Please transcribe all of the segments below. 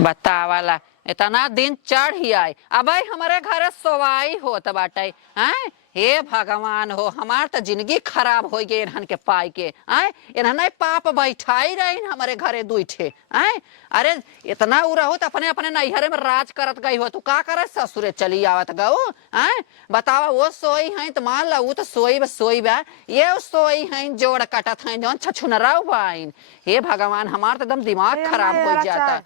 बतावाला इतना दिन चढ़ ही आए अब हमारे घर सोवाई होत बाटे हैं। हे भगवान हो हमार तो जिंदगी खराब हो गई इन्हन के पाई के आए इन्हन पाप बैठाई रही हमारे घरे दुईठे आए। अरे इतना उ रहो तो अपने अपने नैहरे में राज करत गई हो तू का करे ससुरे चली आवत गो आए। बतावा वो सोई है तो मान ला वो तो सोई बा ये सोई है जोड़ कटत है जौन छछुनरा बाइन। हे भगवान हमार तो एकदम दिमाग खराब हो जाता।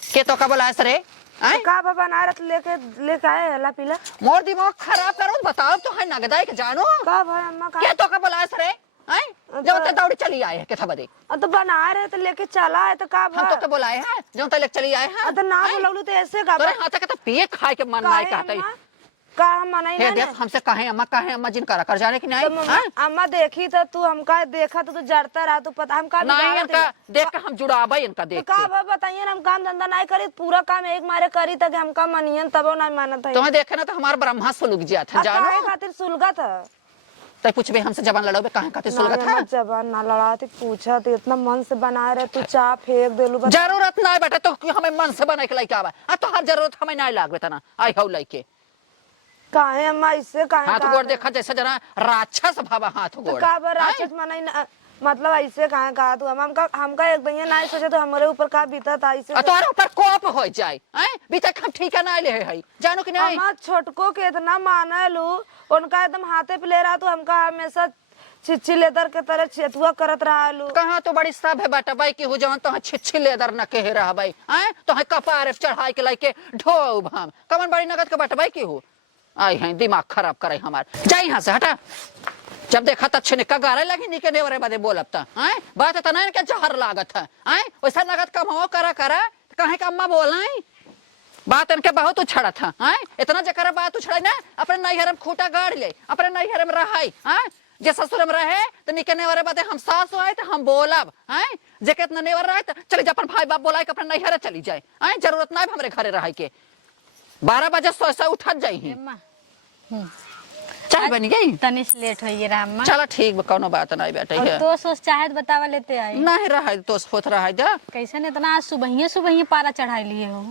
के तो का बोला सरे तो का बाबा नारत लेके आए हला पीला मोर दिमाग खराब करो बताओ तो है नगदाई के जानो का भाई अम्मा का के तो का बोला सरे हैं जो ते दौड़ चली आए है के था बदे तो बना रहे तो लेके चला है तो का हम तो के बुलाए हैं जो ते लेके चली आए हैं तो ना बोलू तो ऐसे का अरे हां तक तो पिए खाए के मन नहीं कहते का हम मनाई हे देख हमसे कहे अम्मा जिन करा कर जाने की नहीं अम्मा देखी तो तू हमका देखा तो तू जड़ता रहा तू पता हमका नहीं इनका देख के हम जुड़ाबे इनका देख का बताइए हम काम धंधा नहीं करी पूरा काम एक मारे करी तक हमका मनियन तब नहीं मानत है तुम्हें देखे ना तो हमारा ब्रह्मा सुलग गया था जानो खातिर सुलगा था तै पूछबे हमसे जबान लड़ोबे कहां खातिर सुलगा था जबान ना लड़ाती पूछा तो इतना मन से बना रहे तू चा फेंक देलू जरूरत नहीं बेटा तो हमें मन से बना के लाइक आवा तो हर जरूरत हमें नहीं लागबे तना आई हौ लाइके काहे अम्मा इससे काहे हाथ गोड़ देखा जैसे जना राक्षस भावा हाथ गोड़ का बर राक्षस मनाई मतलब ऐसे काहे कहा तू हमका एक दिन नहीं सोचे तो हमारे ऊपर का बीतत ऐसे तोरे ऊपर कोप हो जाए हैं बीते हम ठीक ना ले है जानो कि नहीं अम्मा छोटको के इतना मानलू उनका एकदम हाथे पे ले रहा तू हमका हमेशा छिछी लेदर के तरह चेतुआ करत रहलू कहां तो बड़ी सब है बेटा भाई की हो जवन तो छिछी लेदर न कहे रहा भाई हैं तो है कपार चढ़ाई के लाइके ढोब हम कमन बड़ी नगद के बेटा भाई की हो आई हैं दिमाग खराब करे हमार जा यहां से हटा जब देखा तब छने कगारे लगी निके नेवरे बदे बोलब त हैं बात त नहीं के जहर लागत है हैं वैसा नगद कम हो करा कहे का अम्मा बोलाई बात इनके बहुत उछड़ा था हैं इतना जकरा बात उछड़ा ना अपने नैहर में खूटा गाड़ ले अपने नैहर में रहाई हैं जे ससुर में रहे तो निके नेवरे बदे हम सास आए तो हम बोलब हैं जे कितना नेवर रहे तो चले जा अपन भाई बाप बोलाए के अपने नैहर चली जाए हैं जरूरत नहीं हमरे घरे रहे के 12 बजे सोसा उठत जाई चाय बन गई तनिस लेट हो गई अम्मा चलो ठीक कोनो बात नहीं बेटा है तो सोच चाहे बतावा लेते आई नहीं रहा तो सोच रहा है कैसे ने इतना सुबह पारा चढ़ाई लिए हो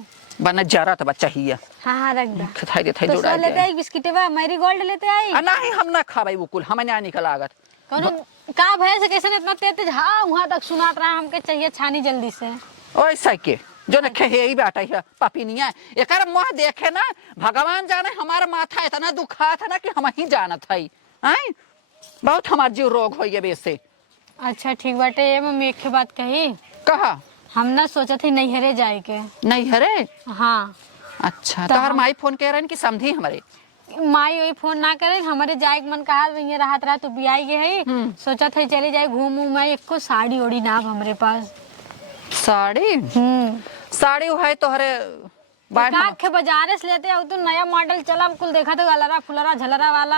बना जरा तो बच्चा ही है हां रख दे खथाई दे थाई तो जोड़ा लेते आई बिस्किटवा मैरी गोल्ड लेते आई नहीं हम ना खाबै बुकुल हमें ना निकल आगत कोनो का भय से कैसे इतना तेज हां वहां तक सुनात रहा हमके चाहिए छानी जल्दी से ओइसा के जो न खे ही बैठा है पपिनिया एकर मुंह देखे ना भगवान जाने हमारा माथा इतना दुखा था ना कि हम ही जानत है हैं बहुत हमार जीव रोग होइए बेसे। अच्छा ठीक बाटे ये मम्मी एक बात कही कहा हम ना सोचा थी नैहरे जाए के नैहरे हां अच्छा तो हर माई फोन कह रहे कि समझी हमारे माई वही फोन ना करे हमारे जाए मन कहा वही राहत रहा तो भी आई गए है सोचा था चले जाए घूम मैं एको साड़ी ओड़ी ना हमारे पास साड़ी साड़ी है तो हरे के बाजार से लेते हो तो नया मॉडल चला कुल देखा तो अलरा फुलरा झलरा वाला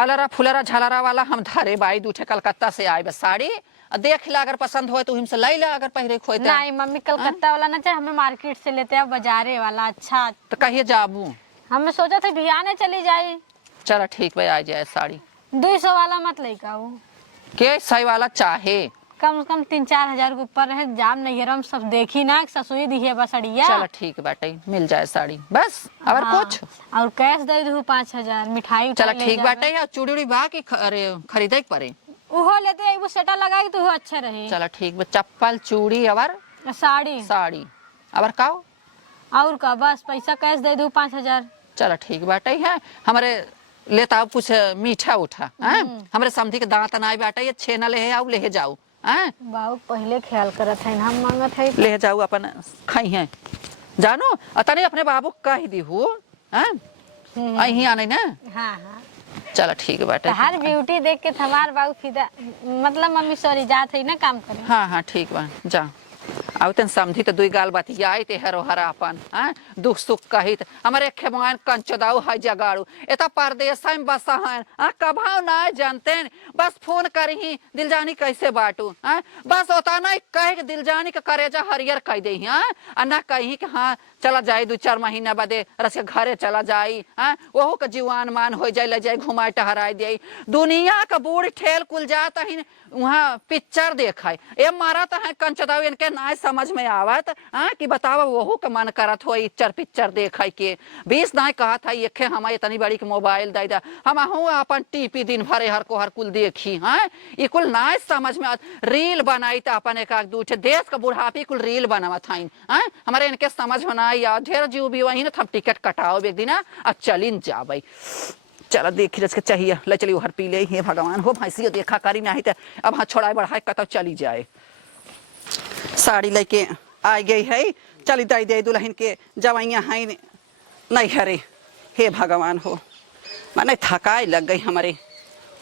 अलरा फुलरा झलरा वाला हम धरे बाई दूठे कलकत्ता से आए बस साड़ी देख ला अगर पसंद हो तो हमसे लै ला अगर पहरे खोई नहीं मम्मी कलकत्ता वाला ना चाहे हमें मार्केट से लेते हैं बाजारे वाला अच्छा तो कहिए जाबू हमें सोचा था बियाने चली जाए चलो ठीक भाई आ जाए साड़ी 200 वाला मत लेका वो के सही वाला चाहे कम से कम 3-4 हजार के ऊपर है जाम नहीं है हम सब देखी ना ससुई दिखे बसड़िया चलो ठीक बाटे मिल जाए साड़ी बस और कुछ और कैश दे दू 5000 मिठाई चलो ठीक बाटे या चूड़ी उड़ी बा के अरे खरीदे के पड़े वो लेते आई वो सेटा लगाई तो वो अच्छा रहे चलो ठीक बा चप्पल चूड़ी और साड़ी और काओ और का बस पैसा कैश दे दू 5000 चलो ठीक बाटे है हमारे लेता कुछ मीठा उठा हमारे समधी के दांत ना बाटे ये छेना ले आओ ले जाओ बाबू पहले ख्याल करत है हम मांगत है ले जाओ अपन खाई है जानो तने अपने बाबू कह दी हो अही आने ना हां हां चलो ठीक बाटे हर ब्यूटी देख के हमार बाबू फिदा मतलब मम्मी सॉरी जात है ना काम करे हां ठीक बा जा आउ तन समझी तो दुई गाल बतियाई ते हरो हरा अपन दुख सुख कहित हमारे खेमान कंचदाऊ है जगाड़ू एता परदेश में बसा है कभाव ना जानते बस फोन करही दिल जानी कैसे बाटू बस होता ना कहे कि दिल जानी के करेजा हरियर कह दे ना कही कि हाँ चला जाए 2-4 महीना बदे रसिया घरे चला जाई वहू के जीवान मान हो जाए ले जाए घुमाए टहराए दे दुनिया का बूढ़ ठेल कुल जाता ही वहाँ पिक्चर देखा ए मारा तो है कंचदाऊ इनके ना समझ में आवत कि बतावा वहू के मन करत हो पिक्चर देखे के 20 ना कहा था ये हम इतनी बड़ी के मोबाइल दे दा हम अपन टीपी दिन भरे हर को हर कुल देखी हैं ये कुल ना समझ में रील बनाई तो अपन एक दू देश का बुढ़ापी कुल रील बनावत हैं हमारे इनके समझ में ना या ढेर जीव भी वही ना हम टिकट कटाओ एक दिन अब चलिन जाबे चलो देख के चाहिए ले चलिए हर पी ले हे भगवान हो भैंसी देखा करी नहीं तो अब हाँ छोड़ा बढ़ाए कतब चली जाए साड़ी लेके आ गई है चली दे दे दुल्हन के जवैया है नहीं हरे हे भगवान हो माने थकाई लग गई हमारे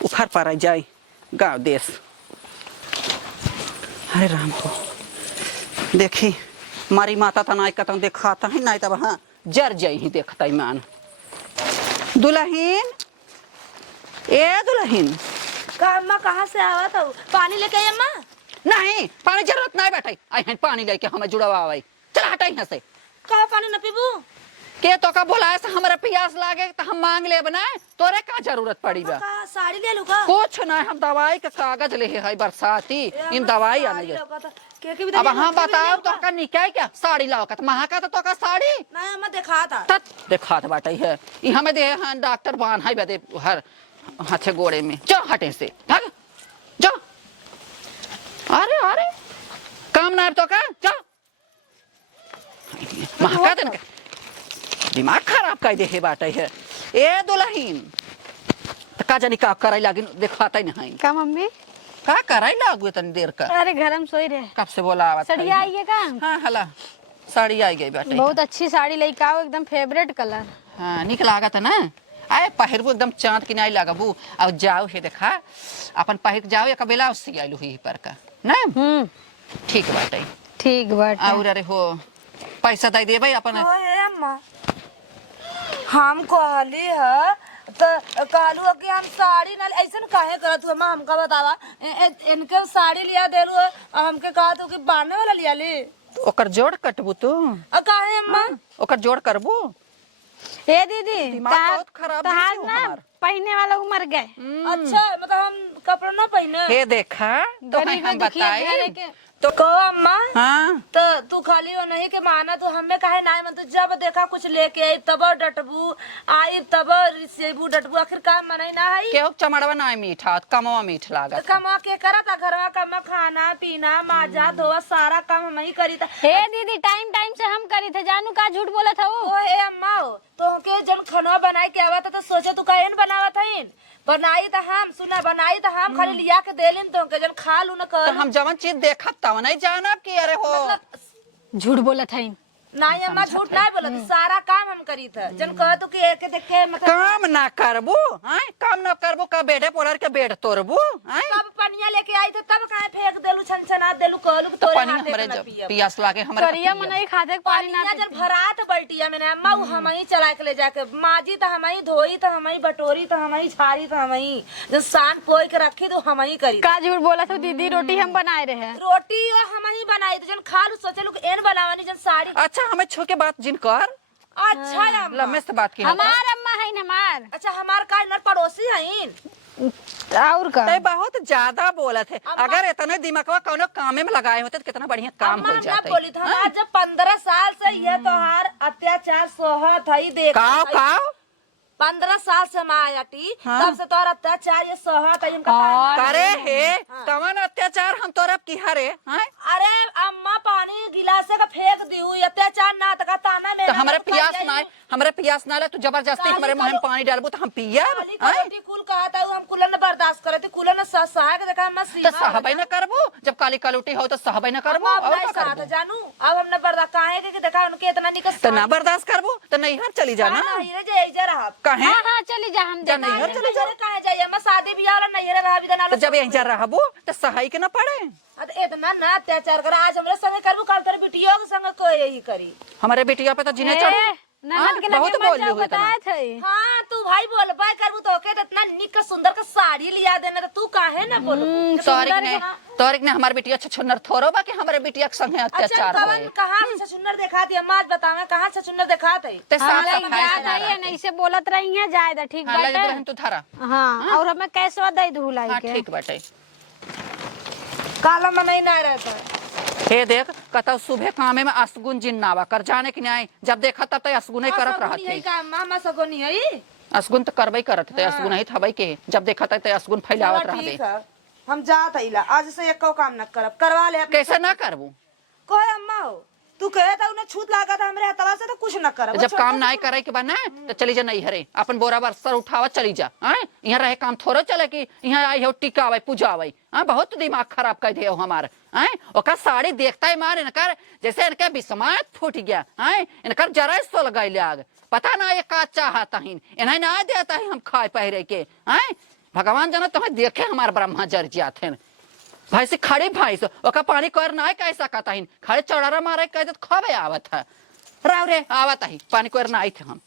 उखर पर जाए गांव देश अरे राम हो देखी मारी माता तो नहीं कतम दिखाता है नहीं तब हाँ जर जाई ही देखता ही मान दुल्हन ए दुल्हन का अम्मा कहाँ से आवा था पानी लेके आई अम्मा नहीं पानी जरूरत नहीं बैठाई आई हैं पानी लेके हमें जुड़वा आई चल हटाई यहाँ से का पानी न पीबू के तो का बोला ऐसा हमारा प्यास लागे तो हम मांग ले बनाए तोरे का जरूरत पड़ी बा का साड़ी ले लू का कुछ नहीं हम दवाई का कागज ले है बरसाती इन दवाई आने के अब हाँ बताओ तो का निकाय क्या साड़ी लाओ का महा का तो का साड़ी नहीं अम्मा देखा था देखा बाटे है ये हमें दे हाँ डॉक्टर बान है बदे हर हाथे गोड़े में जा हटे से भाग जा अरे अरे काम ना तो का जा महका देना दिमाग खराब कर दे है बाटे है ए दुल्हन तो का जानी का कराई लागी दिखाता ही नहीं का मम्मी का कराई लागू इतनी देर का अरे घर हम सोई रहे कब से बोला आवाज साड़ी आई है का हाँ हला साड़ी आई गई बाटे बहुत अच्छी साड़ी लेके आओ एकदम फेवरेट कलर हाँ निक लागत है ना आए पहिरबू एकदम चाँद की नहीं लगबू अब जाओ हे देखा अपन पहिर जाओ या बेला सियालू ही पर का ना ठीक बाटे ठीक बाटे और अरे हो पैसा दे देबै अपन ओए अम्मा हम कहली है तो कहलू कि हम साड़ी ना ऐसा काहे करत हुआ अम्मा हमका बतावा इनके साड़ी लिया देलू हमके कहा तू कि बाने वाला लिया ली ओकर जोड़ कटबू तू काहे अम्मा ओकर जोड़ करबू ए दीदी दिमाग बहुत खराब है तहार ना हमार। पहने वाला मर गए अच्छा मतलब हम कपड़ा ना पहने हे देखा तो गरीब हम दुखिया बताई घरे के तो कहो अम्मा हाँ तो तू खाली हो नहीं के माना तो हमें काहे ना मन तो जब देखा कुछ लेके आई तब डटबू आई तब रिसेबू डटबू आखिर काम मनाई ना है केहू चमड़वा ना मीठा कमवा मीठ लागत कमा के करता घरवा कमा खाना पीना माजा धोवा सारा काम हम ही करी था हे दीदी टाइम टाइम से हम करी थे जानू का झूठ बोला था वो ओ हे अम्मा तो के जन खाना बनाए के आवा था तो सोचे तू काहे न बनावा था बनाई तो हम सुना बनाई तो हम खाली लिया के देलिन तो के जन खा लू न तो कर हम जवन चीज देखत तव नहीं जानब कि अरे हो झूठ बोला था नहीं अम्मा झूठ नहीं बोलत सारा काम हम करी था जन कह तू कि एक देख के मतलब काम ना करबू हैं काम ना करबू का बेटे पोलर के बेट तोड़बू हैं कब पनिया लेके आई थे तब काहे फेंक देलू छनछना देलू कहलू कि तो तोरे पानी हाथे हमरे में न जब पियब पियास लागे हमरे करिया मनाई खाते पानी ना पानी जब भरात बल्टिया में ना अम्मा हम ही चला के ले जाके माजी तो हम ही धोई तो हम ही बटोरी तो हम ही छारी तो हम ही जब सान पोई के रखी तो हम ही करी का झूठ बोला था दीदी रोटी हम बनाए रहे रोटी और हम ही बनाई तो जन खा लू सोचे लोग एन बनावानी जन साड़ी अच्छा हमें छू के बात जिन कर अच्छा अम्मा लम्बे से बात की हमार अम्मा है न हमार अच्छा हमार का नर पड़ोसी हईन और का ते बहुत ज्यादा बोलत है अगर इतने दिमागवा कोनो कामे में लगाए होते तो कितना बढ़िया काम अम्मा हो ना जाता बोली था आज जब 15 साल से यह तोहार अत्याचार सोहत हई देख काव काव 15 साल से मायाटी हाँ? तब से तोहर अत्याचार ये सोहत हई हमका और करे हे कवन अत्याचार हम तोरा की हरे हैं अरे अम्मा पानी गिलासे का फेंक दी हुई अत्याचार ना तका ताना में तो हमारे प्यास ना ले तू जबरदस्ती हमारे मुंह में पानी डालबू तो हम पियब कुल कहा था हम कुलन बर्दाश्त करे थे कुलन सहा के देखा हम तो सहबई न करबू जब काली कलुटी हो तो सहबई न करबू और का करबू जानू अब हमने बर्दाश्त काहे के देखा उनके इतना निकस तो ना बर्दाश्त करबू तो नहीं हर चली जाना नहीं जे इधर रहा कहे हाँ हाँ चली जा हम जा नहीं हर चली जा कहे जाइए मैं शादी ब्याह वाला नहीं रहा भी तो जब यहीं जा रहबू तो सहाई के न पड़े इतना ना अत्याचार कर आज हमरे संग करबू कल तेरे बिटिया के संग कोई यही करी हमारे बिटिया पे तो जिने चढ़ ननद के बहुत लगे बोली मत हुई बताए थे हाँ तू भाई बोल पाए करबू तो के इतना निक सुंदर का साड़ी लिया देना तो तू काहे ना बोलू तोरिक ने हमारे बिटिया छछुन्नर थोरो बा कि हमारे बिटिया के संगे अच्छा अत्याचार कवन होए कहां से छछुन्नर दिखाती है माज बतावे कहां से छछुन्नर दिखाते ते साफ हम सफाई याद से ना आई रहते। नहीं से बोलत रही है जायदा ठीक हाँ ले बाटे रहन तू थारा हाँ और हमें कैसे दे धुलाई हाँ के ठीक बाटे काला में नहीं रहता है हे देख कतौ सुबह कामे में असगुन जिन्नावा कर जाने की नहीं जब देखा तब तो असगुन ही करत रहत यही थे काम मामा सगोनी है। असगुन तो करबई करत थे असगुन ही थबई के जब देखा तब तो असगुन फैलावत चलो रहबे ठीक है, हम जात आइला आज से एक काम न करब, करवा ले अपने। कैसे ना करबू कोई अम्मा हो तू कहे था उन्हें छूत लगा था हमरे हथवा से तो कुछ न करब। जब काम ना करे के बना तो चली जा नहीं हरे अपन बोरा बरसर उठावा चली जा हैं यहाँ रहे काम थोड़ो चले कि यहाँ आई हो टिकावे पूजावे हाँ बहुत दिमाग खराब कर दियो हमार हैं ओका साड़ी देखता है मार इनकर जैसे इनके बिस्मात फूट गया हैं इनकर जरा सो लगाई आग पता ना ये का चाहता हिन इन्हें ना देता है हम खाए पहरे के हैं भगवान जाना तुम्हें देखे हमार ब्रह्मा जर जाते भाई से खड़े भाई से ओका पानी कर ना कैसा कहता हिन खड़े चढ़ारा मारे कह खबे आवत है राव रे आवत है पानी कर ना आई थे हम